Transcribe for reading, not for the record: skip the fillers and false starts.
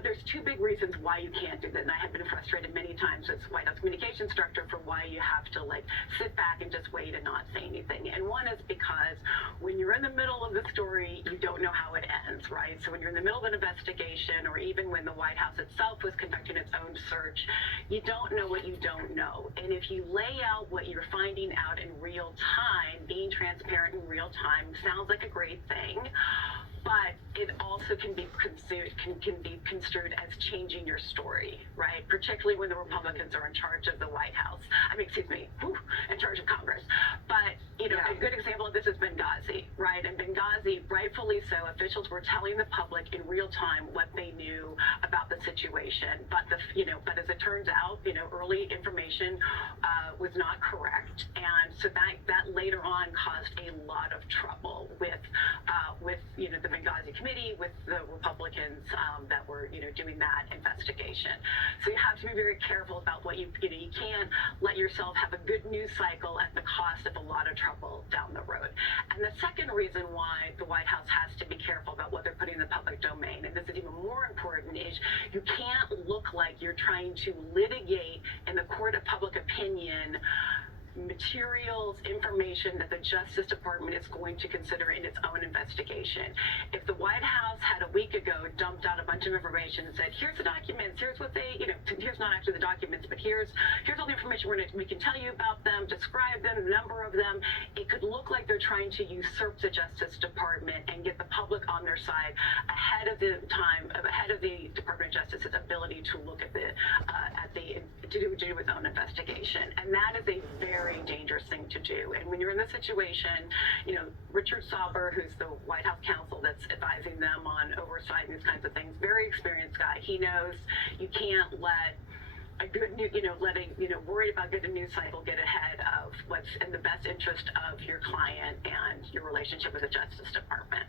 But there's two big reasons why you can't do that, and I have been frustrated many times as White House communications director for why you have to like sit back and just wait and not say anything. And one is because when you're in the middle of the story, you don't know how it ends, right? So when you're in the middle of an investigation, or even when the White House itself was conducting its own search, you don't know what you don't know. And if you lay out what you're finding out in real time, being transparent in real time sounds like a great thing, but it also can be construed as changing your story, right? Particularly when the Republicans are in charge of the White House. In charge of Congress. But, a good example of this is Benghazi, right? And Benghazi, rightfully so, officials were telling the public in real time what they knew about the situation. But but as it turns out, early information was not correct, and so that later on caused a lot of trouble with the Benghazi committee, with the Republicans that were doing that investigation. So you have to be very careful about what you can't let yourself have a good news cycle at the cost of a lot of trouble down the road. And the second reason why the White House has to be careful about what they're putting in the public domain, and this is even more important, is you can't look like you're trying to litigate in the court of public opinion materials, information that the Justice Department is going to consider in its own investigation. If the White House had a week ago dumped out a bunch of information and said, here's the documents, here's what they, here's not actually the documents, but here's all the information we can tell you about them, describe them, the number of them, it could look like they're trying to usurp the Justice Department and get the public on their side ahead of the Department of Justice's ability to look at to do its own investigation. And that is a very dangerous thing to do. And when you're in this situation, Richard Sauber, who's the White House counsel that's advising them on oversight and these kinds of things, very experienced guy. He knows you can't let a good news, worried about getting a news cycle get ahead of what's in the best interest of your client and your relationship with the Justice Department.